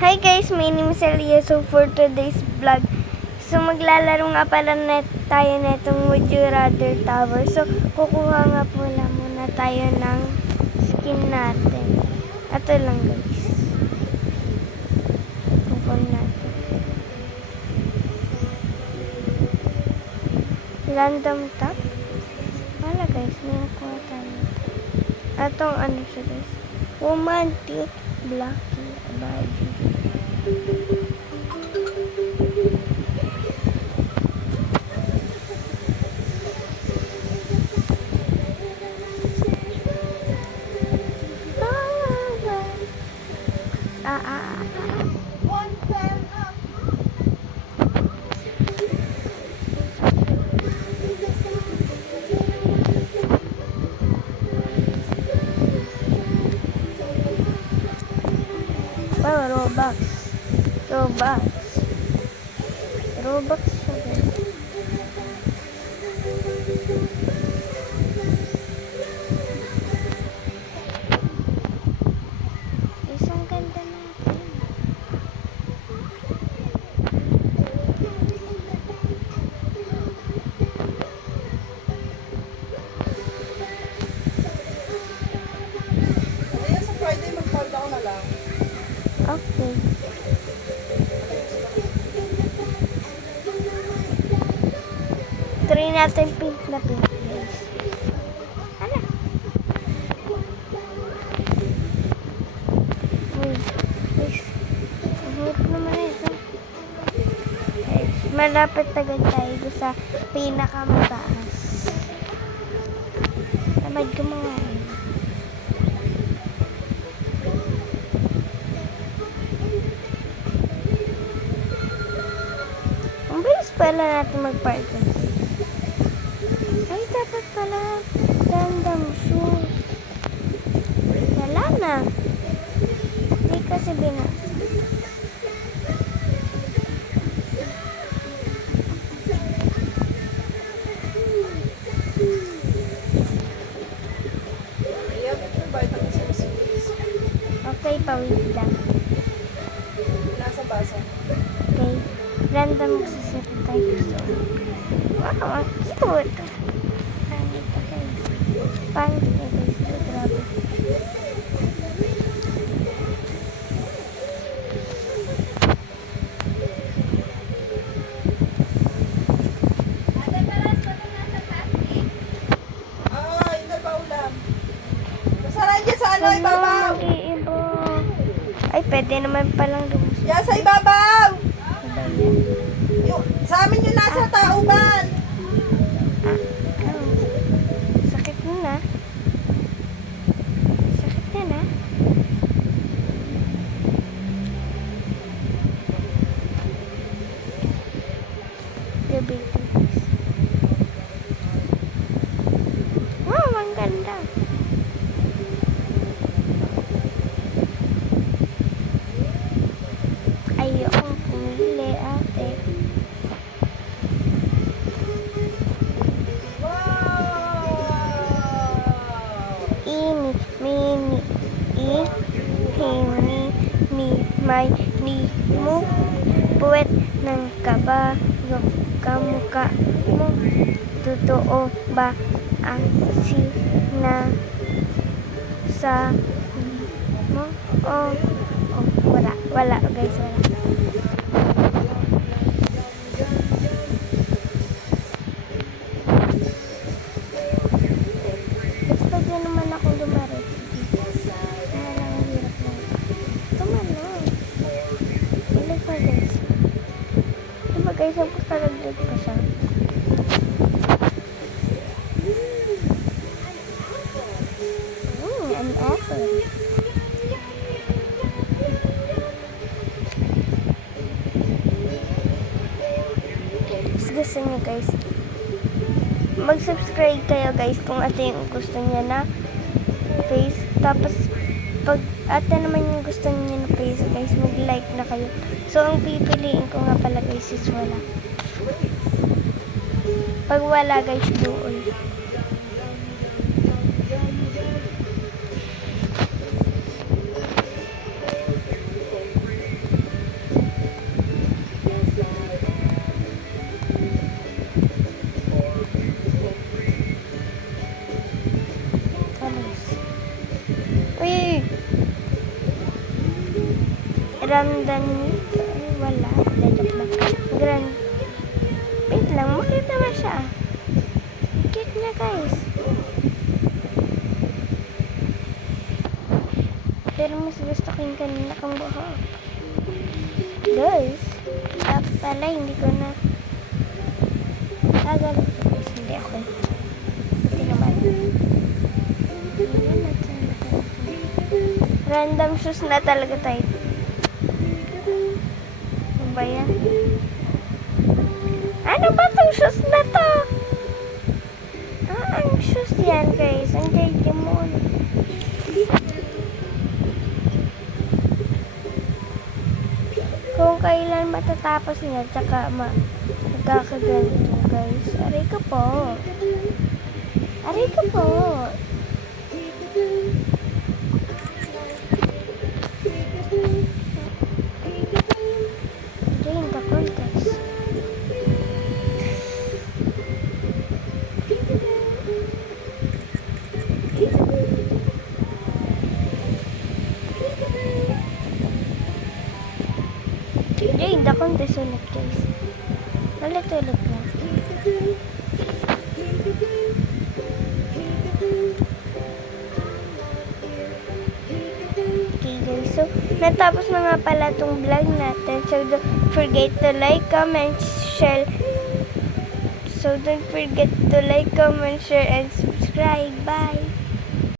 Hi guys, my name is Elia. So for today's vlog, so maglalaro nga pala tayo netong Would You Rather Tower. So kukuha nga pala muna tayo ng skin natin. Ito lang guys. Kukuha natin. Random tap. Wala guys, may nakuha tayo. Atong ano siya guys. Woman, cute, blacky, body. Wow, Robux. Robux siya guys. Isang ganda natin. Kaya sa Friday mag-call ako na lang. Okay. Try natin pink na pink guys. Ano? Uy. Guys. Ang hirap naman ito. Guys, malapit agad tayo sa pinakamataas. Tamad ko mga ang bilis pala natin mag-parking. Ay, dapat pala random shoes. Wala na. Hindi kasi binasa. Kaya mag-invite ako sa Swiss. Okay, pawid lang. Nasa basa. Okay. Random magsasita tayo. So, wow, ang cute. Pangit pa guys. Pangit pa guys. So, grabe. Hindi ba ulam? Masarap dyan sa ano, ibabaw! Mag-iibo. Ay, pwede naman palang lumusok. Yan sa ibabaw! Ano yan? Sa amin yung nasa tauban! Sakit na. Sakit na. Gabi. Wow, ang ganda. Ayokong pumili ate. Wow! Ini, mini, hini, ni, may, ni, mu, puwet ng kabayo, kamukha mo, totoo ba ang sa mo? Oh, wala guys, wala. Guys, pwede naman akong dumarit. Kaya lang ang hirap na. Tumalon. Hindi pa guys. Diba guys, ang pasaragdag pa siya. An apple. Gusto niyo guys, mag-subscribe kayo guys kung ito yung gusto niya na face. Tapos pag ate naman yung gusto niya na face guys, mag-like na kayo. So ang pipiliin ko nga pala guys is wala. Pag wala guys, doon. Grandan meter. Wala. Joke lang. Grand. Wait lang. Makita ba siya? Cute niya, guys. Pero mas gusto ko yung kanina kong buhok. Guys. Pala, hindi ko na. Tagal. Guys, hindi ako. Hindi naman. Random shoes na talaga tayo. Ano ba yan? Ano ba tong shoes na to? Ang shoes yan, guys. Ang Digimon. Kung kailan matatapos niya, tsaka magkakaganito, guys. Aray ka po. Aray ka po. Join the contest. Join the contest ulit, guys. Ulit na. Okay, guys. So, natapos na nga pala itong vlog natin. So, don't forget to like, comment, share. So, don't forget to like, comment, share, and subscribe. Bye!